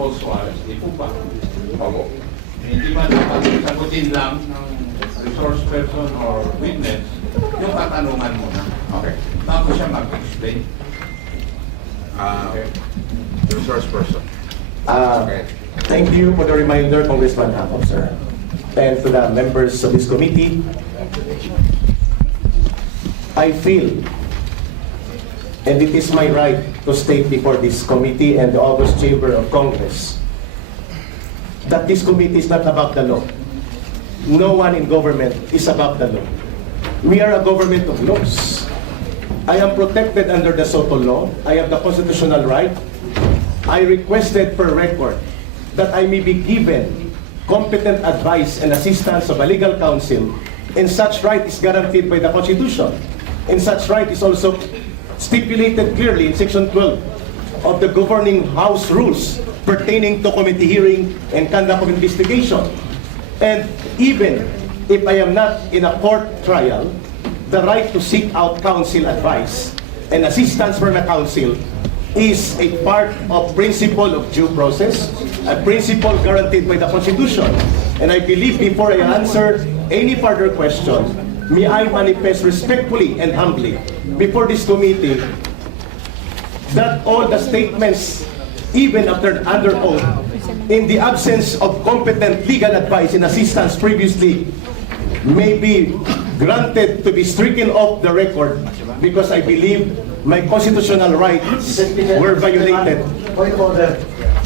probable cause, di po ba? Opo. Hindi man sagutin lang ng resource person or witness yung katanungan mo na. Okay. Tapos siya mag-explain. Okay. Resource person. Okay. Thank you for the reminder, Congressman Hapon, sir. And to the members of this committee, I feel, and it is my right to state before this committee and the August Chamber of Congress, that this committee is not above the law. No one in government is above the law. We are a government of laws. I am protected under the SOTO law. I have the constitutional right. I requested per record that I may be given competent advice and assistance of a legal counsel, and such right is guaranteed by the Constitution. And such right is also stipulated clearly in Section 12 of the Governing House Rules pertaining to committee hearing and conduct of investigation. And even if I am not in a court trial, the right to seek out counsel advice and assistance from a counsel is a part of principle of due process, a principle guaranteed by the Constitution. And I believe before I answer any further question, may I manifest respectfully and humbly before this committee that all the statements, even after under oath, in the absence of competent legal advice and assistance previously, may be granted to be stricken off the record because I believe my constitutional rights were violated. Point of order.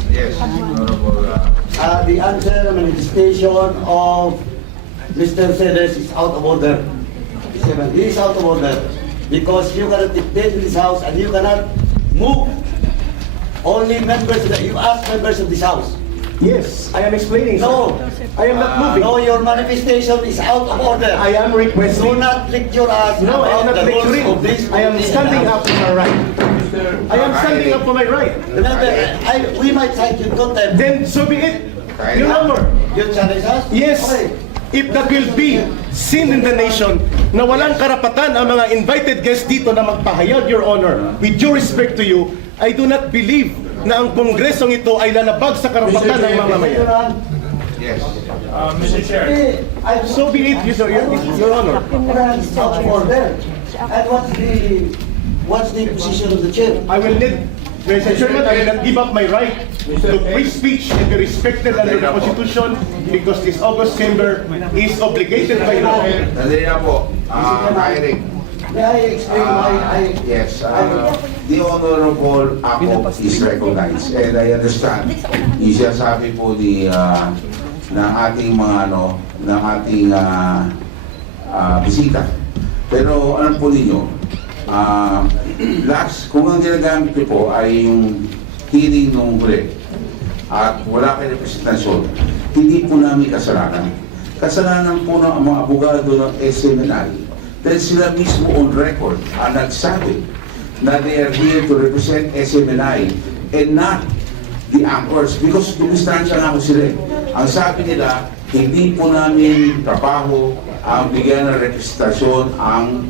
Yes, Honorable. The answer manifestation of Mr. Celis is out of order. He is out of order because you cannot dictate in this house and you cannot move. Only members that you ask members of this house. Yes, I am explaining. No, I am not moving. no, your manifestation is out of order. I am Do requesting. not lecture us No, I am about not the rules lecturing. of this. I am standing up for my right. I am standing up for my right. Remember, we might cite you in contempt. Then so be it. Your Honor. You challenge us? Yes. Okay. If that will be seen in the nation na walang karapatan ang mga invited guests dito na magpahayag, Your Honor, with due respect to you, I do not believe na ang kongresong ito ay lalabag sa karapatan ng mamamayan. Yes. Mr. Chair. So be it, Your Honor. It's out of order. And what's the position of the chair? I will need, Mr. Chairman, I will not give up my right to free speech and be respected under the Constitution because this August Chamber is obligated by law. Dali na po. Erick. May I explain why I... Yes, the Honorable Ako is recognized and I understand. Yung sinasabi po ng ating mga ng ating bisita. Pero alam po ninyo, last, kung ang ginagamit niyo po ay yung hearing nung huli at wala kayong representasyon, hindi po namin kasalanan. Kasalanan po ng mga abogado ng SMNI. Dahil sila mismo on record ang nagsabi na they are here to represent SMNI and not the anchors because dumistansya nga ako sila. Ang sabi nila, hindi po namin trabaho ang bigyan ng representasyon ang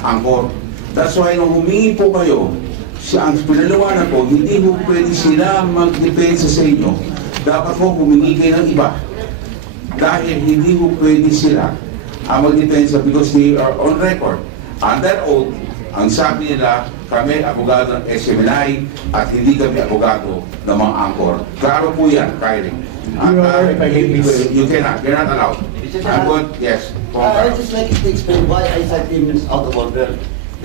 anchor. That's why nung humingi po kayo, ang pinalawanan po, hindi po pwede sila mag-depensa sa inyo. Dapat po humingi kayo ng iba. Dahil hindi po pwede sila mag-depensa because they are on record. Under oath, ang sabi nila, kami abogado ng SMNI at hindi kami abogado ng mga angkor. Klaro po yan, Erick. You cannot, you're not allowed. I'm good, yes. I just like to explain why I cite him is out of order.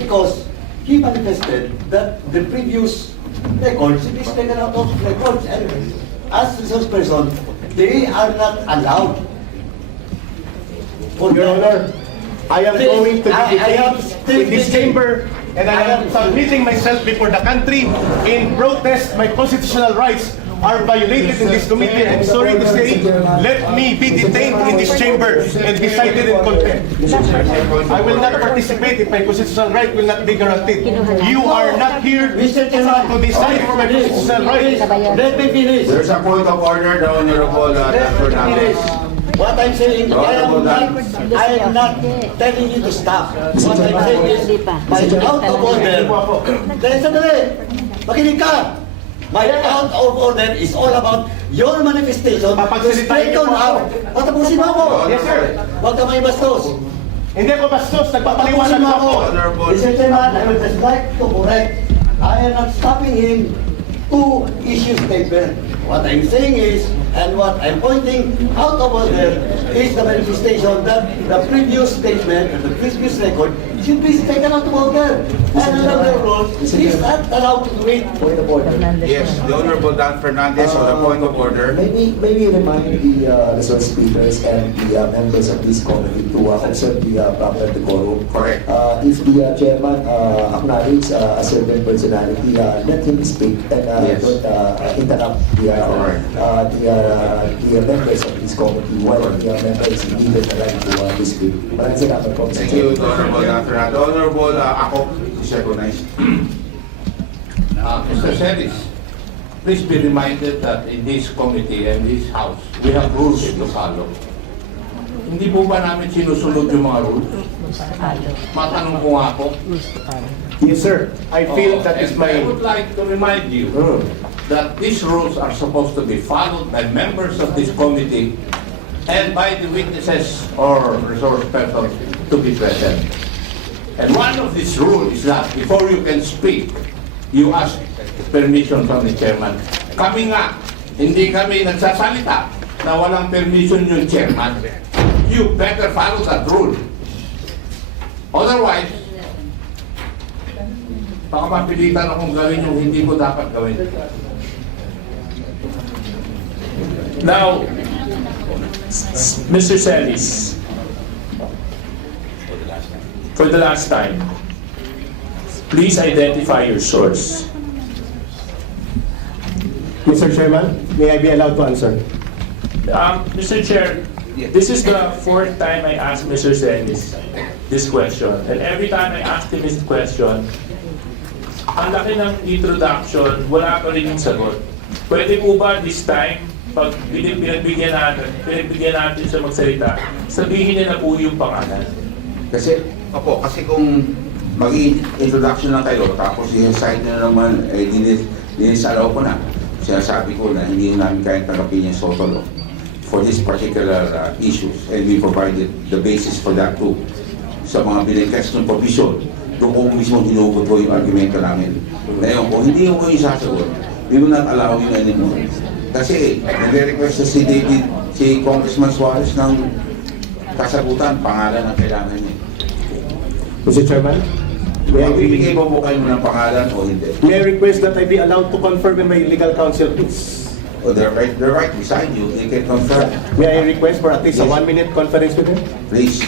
Because he manifested that the previous records, it is taken out of records. And as resource person, they are not allowed. Your Honor, I am going to be detained in this chamber and I am submitting myself before the country in protest. My constitutional rights are violated in this committee. I'm sorry to say, let me be detained in this chamber and decided in contempt. I will not participate if my constitutional right will not be guaranteed. You are not here to decide for my constitutional rights. Let me finish. There's a point of order, the Honorable Dr. Namos. What I'm saying, I am not telling you to stop. What I'm saying is, by out of order, dahil sandali, makinig ka. My out of order is all about your manifestation. Papagsalitain niyo po ako. Patapusin mo ako. Yes, sir. Huwag ka may bastos. Hindi ako bastos, nagpapaliwanag Patapusin mo ako. ako. Mr. Chairman, I would just like to correct. I am not stopping him to issue statement. What I'm saying is, and what I'm pointing out of order is the manifestation that the previous statement and the previous record should be taken out of order. And another rule is not allowed to do it. Point of order. Yes, the Honorable Dan Fernandez on the point of order. Maybe remind the resource speakers and the members of this committee to observe the proper decorum. Correct. If the chairman acknowledge a certain personality, let him speak and Yes. don't interrupt the members of this committee while the members given the right to speak. Maraming salamat po, Mr. Thank you, Chair. the Honorable Dan Fernandez. The Honorable ako is recognized. Mr. Celis, please be reminded that in this committee and this house, we have rules to follow. Hindi po ba namin sinusunod yung mga rules? Matanong ko nga po. Yes, sir. I feel that is And my... I would like to remind you that these rules are supposed to be followed by members of this committee and by the witnesses or resource persons to be present. And one of these rules is that before you can speak, you ask permission from the chairman. Kami nga, hindi kami nagsasalita na walang permission yung chairman. You better follow that rule. Otherwise, baka mapilitan akong gawin yung hindi ko dapat gawin. Now, Mr. Celis, for the last time, please identify your source. Mr. Chairman, may I be allowed to answer? Mr. Chair, this is the fourth time I ask Mr. Celis this question. And every time I ask him this question, ang laki ng introduction, wala pa rin yung sagot. Pwede po ba this time, pag pinagbigyan natin siya magsalita, sabihin niya na po yung pangalan? Kasi kung mag-introduction lang kayo, tapos i-cite na naman, dinisalaw ko na. Sinasabi ko na hindi namin kayang tanggapin yung social law for this particular issues, and we provided the basis for that too. Sa mga binigkas ng provision, doon ko mismo hinugot ko yung argumento namin. Ngayon, kung hindi ko yung sasagot, we will not allow you anymore. Kasi, nag-request si Congressman Suarez ng kasagutan, pangalan ang kailangan niya. Mr. Chairman, may I, Magbibigay mo kayo ng pangalan o hindi? may I request that I be allowed to confer with my legal counsel, please? O they're right beside you, they can confirm. May I request for at least a Yes. 1-minute conference with him? Please.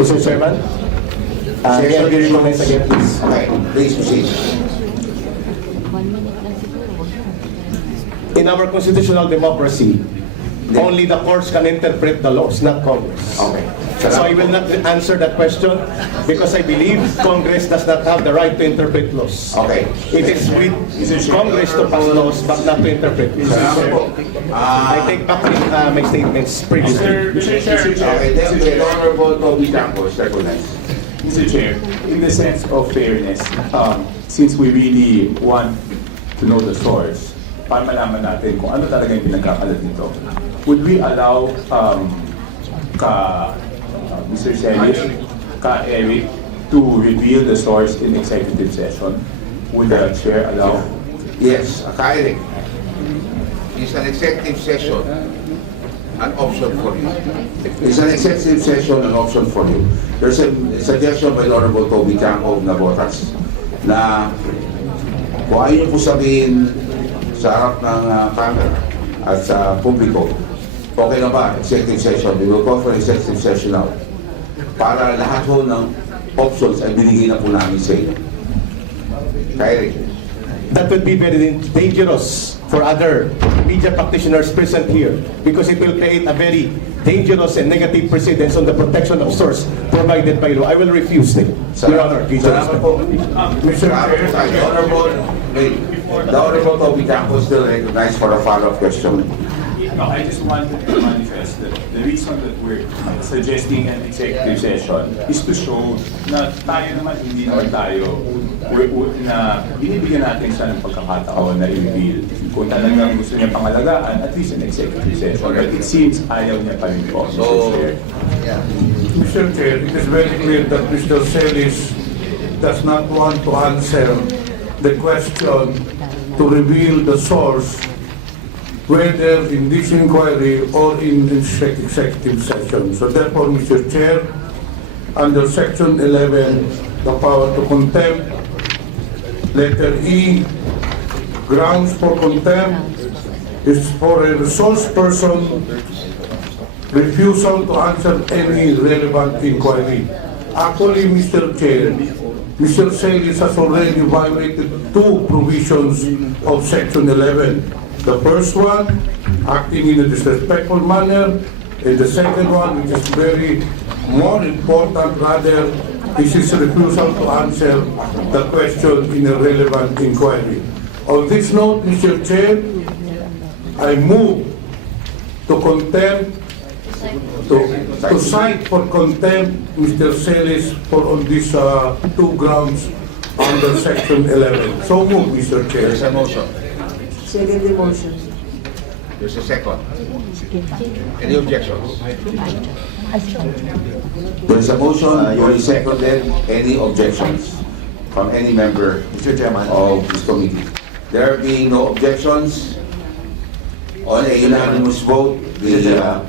Mr. Chairman, may I be recognized again, please? Okay, please proceed. 1 minute lang siguro. In our constitutional democracy, only the courts can interpret the laws, not Congress. Okay. So I will not answer that question because I believe Congress does not have the right to interpret laws. Okay. It is with Congress to pass laws but not to interpret. Salamat po. I take back my statements previously. Mr. Chair, Okay, then the Honorable 𝚤𝚌𝚑 is recognized. Mr. Chair, in the sense of fairness, since we really want to know the source, para malaman natin kung ano talaga yung pinagkakalat nito, would we allow Mr. Celis, Erick, to reveal the source in executive session? Would the chair allow? Yes, Erick. It's an executive session, an option for you. It's an executive session, an option for you. There's a suggestion by the Honorable 𝚤𝚌𝚑 na kung ayaw niyo po sabihin sa harap ng camera at sa publiko Okay na ba? Executive session. We will call for executive session now. Para lahat ho ng options ay binigay na po namin sa inyo. Erick. That would be very dangerous for other media practitioners present here because it will create a very dangerous and negative precedence on the protection of source provided by law. I will refuse it. Your Honor, Salamat po. Mr. Chair, the Honorable Toby Campo still recognized for a follow-up question. No, I just wanted to manifest that the reason that we're suggesting an executive session is to show na tayo naman, hindi naman tayo, na binibigyan natin siya ng pagkakataon na i-reveal. Kung talagang gusto niya pangalagaan, at least an executive session. But it seems ayaw niya pa rin po, Mr. Chair. Mr. Chair, it is very clear that Mr. Celis does not want to answer the question to reveal the source, whether in this inquiry or in this executive session. So therefore, Mr. Chair, under Section 11, the power to contempt, letter E, grounds for contempt is for a resource person refusal to answer any relevant inquiry. Actually, Mr. Chair, Mr. Celis has already violated two provisions of Section 11. The first one, acting in a disrespectful manner, and the second one, which is very more important rather, is his refusal to answer the question in a relevant inquiry. On this note, Mr. Chair, I move to contempt, to cite for contempt Mr. Celis for on these two grounds under Section 11. So move, Mr. Chair. There's a motion. Second the motion. There's a second. Any objections? There's a motion, duly seconded. Any objections from any member of this committee? There being no objections, on a unanimous vote, the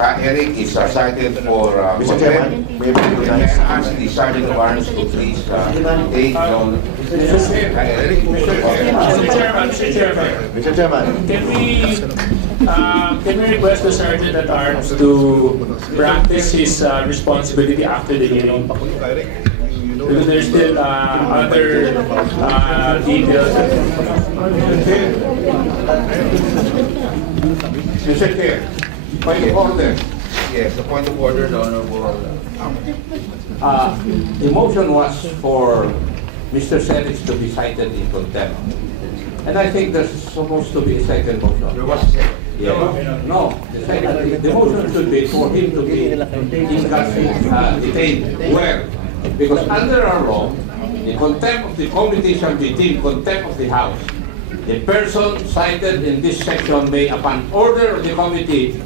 Erick is cited for Mr. Chairman, contempt. And ask the Sergeant of Arms to please take on. Mr. Chairman. Can we request the Sergeant at Arms to practice his responsibility after the hearing? Because there's still other details. Mr. Chair, point of order. Yes, the point of order, the Honorable. The motion was for Mr. Celis to be cited in contempt. And I think there's supposed to be a second motion. There was a second. Yeah. No, the motion should be for him to be detained. Where? Because under our law, the contempt of the committee shall be deemed contempt of the House. The person cited in this section may, upon order of the committee,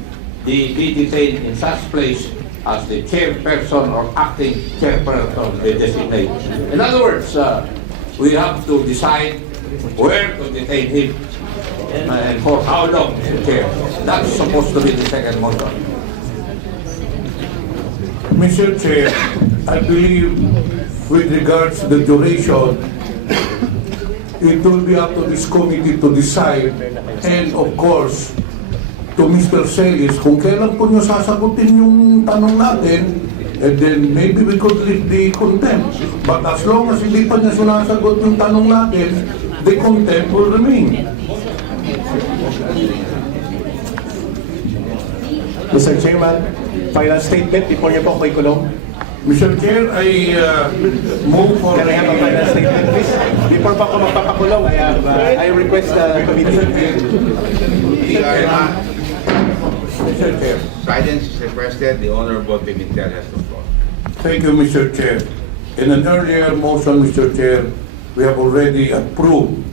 be detained in such place as the chairperson or acting chairperson they designate. In other words, we have to decide where to detain him and for how long, Mr. Chair. That's supposed to be the second motion. Mr. Chair, I believe with regards to the duration, it will be up to this committee to decide, and of course, to Mr. Celis, kung kailan po nyo sasagutin yung tanong natin, and then maybe we could lift the contempt. But as long as hindi pa niya sinasagot yung tanong natin, the contempt will remain. Mr. Chairman, final statement before niyo po ako ikulong. Mr. Chair, I move for Can I have a final statement, please? Before pa ako magpapakulong, I request the committee. Mr. Chair. Silence is requested. The Honorable Pimentel has the floor. Thank you, Mr. Chair. In an earlier motion, Mr. Chair, we have already approved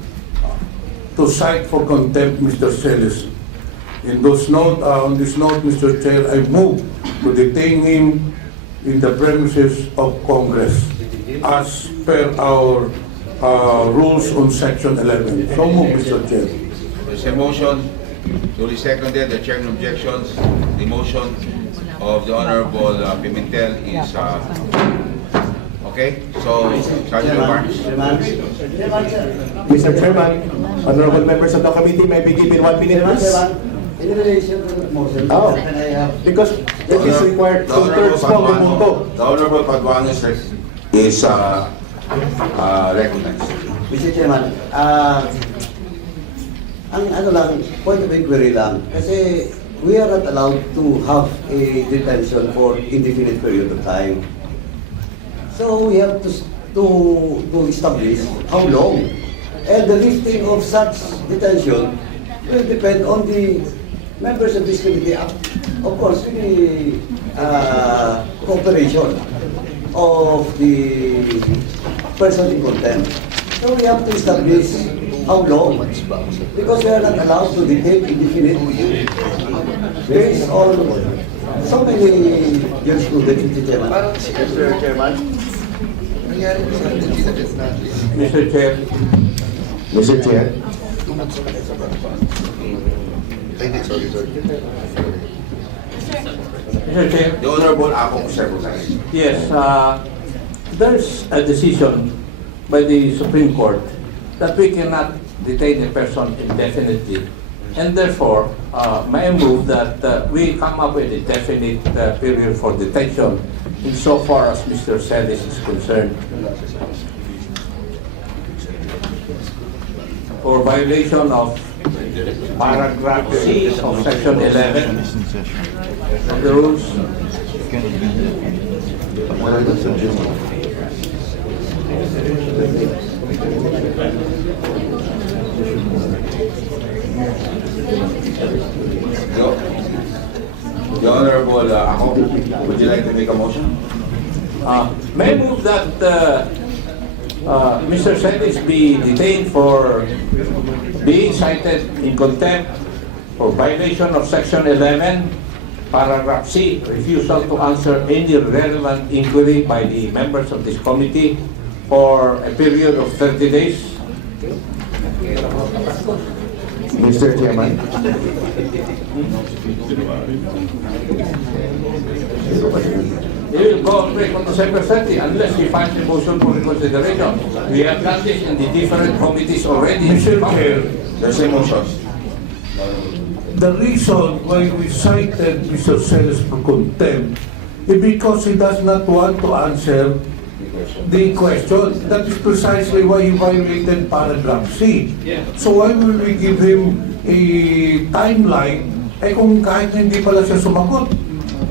to cite for contempt Mr. Celis. On this note, Mr. Chair, I move to detain him in the premises of Congress as per our rules on Section 11. So move, Mr. Chair. There's a motion, duly seconded. The chair no objections. The motion of the Honorable Pimentel is okay. So, Sergeant of Arms. Mr. Chairman, honorable members of the committee, may be given 1 minute, please. In relation to the motion, Oh. can I have... Because it is required two-thirds from the voto. The Honorable Paduano is recognized. Mr. Chairman, ang ano lang, point of inquiry lang, kasi we are not allowed to have a detention for indefinite period of time. So we have to establish how long. And the lifting of such detention will depend on the members of this committee, of course, with the cooperation of the person in contempt. So we have to establish how long, because we are not allowed to detain indefinitely based on so many jurisprudence, Mr. Chairman. Mr. Chairman. Mr. Chair, Mr. Chair. Mr. Chair, The Honorable Ako recognized. yes, there's a decision by the Supreme Court that we cannot detain a person indefinitely. And therefore, may I move that we come up with a definite period for detention insofar as Mr. Celis is concerned. For violation of paragraph C of section 11 of the rules. The Honorable Ako, would you like to make a motion? May I move that Mr. Celis be detained for being cited in contempt for violation of section 11, paragraph C, refusal to answer any relevant inquiry by the members of this committee for a period of 30 days. Mr. Chairman. He will go on break on December 30 unless he finds a motion for reconsideration. We have done this in the different committees already. Mr. Chair, There's a motion. the reason why we cited Mr. Celis for contempt is because he does not want to answer the question. That is precisely why he violated paragraph C. So why will we give him a timeline? Eh kung kahit hindi pala siya sumagot,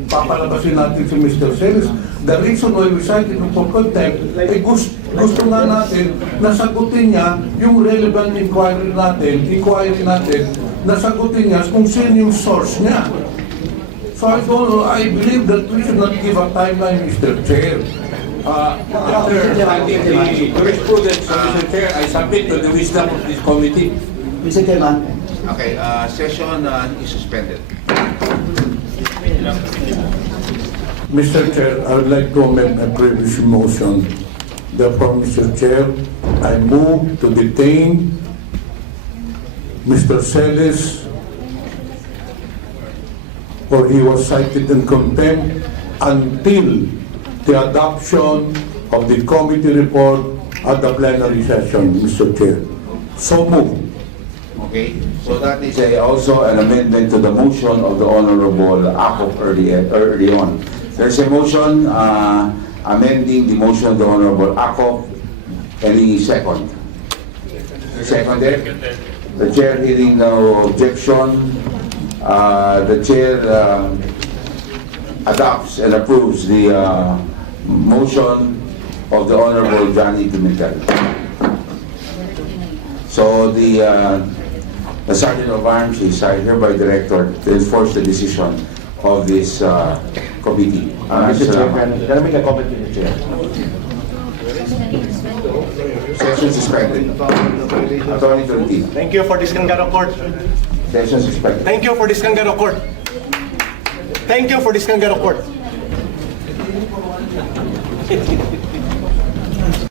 papalabasin natin si Mr. Celis. The reason why we cited him for contempt, eh gusto nga natin na sagutin niya yung relevant inquiry natin, na sagutin niya kung sino yung source niya. So I believe that we should not give a timeline, Mr. Chair. After citing the jurisprudence of Mr. Chair, I submit to the wisdom of this committee. Mr. Chairman, Okay, session is suspended. Mr. Chair, I would like to amend my previous motion. Therefore, Mr. Chair, I move to detain Mr. Celis, for he was cited in contempt until the adoption of the committee report at the plenary session, Mr. Chair. So moved. Okay, so that is also an amendment to the motion of the Honorable Ako early on. There's a motion amending the motion of the Honorable Ako. Any second? Seconded? The chair hearing no objection, the chair adopts and approves the motion of the Honorable Johnny Pimentel. So the Sergeant of Arms is hereby directed to enforce the decision of this committee. Mr. Chairman, can I make a comment, Mr. Chair? Session suspended. Attorney Tolentino. Thank you for this kangaroo court. Session suspended. Thank you for this kangaroo court. Thank you for this kangaroo court.